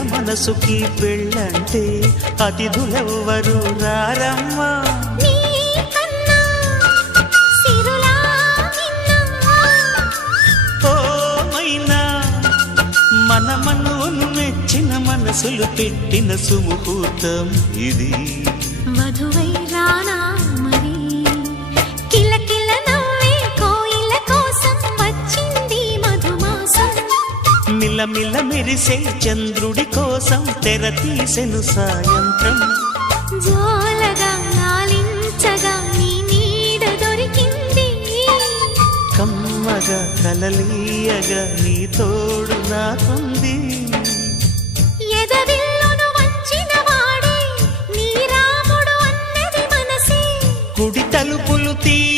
మనసుకి పెళ్ళంటే అతిథులెవ్వరు రారమ్మా. మెచ్చిన మనసులు పెట్టిన సుముహూర్తం ఇది. వధువై మిలమిల మెరిసే చంద్రుడి కోసం తెర తీసెను సాయంత్రం. జోలగా లాలించగా నీ నీడ దొరికింది. కమ్మగా కలలీయగా నీ తోడు నాకుంది కుడి తలుపులు ముందే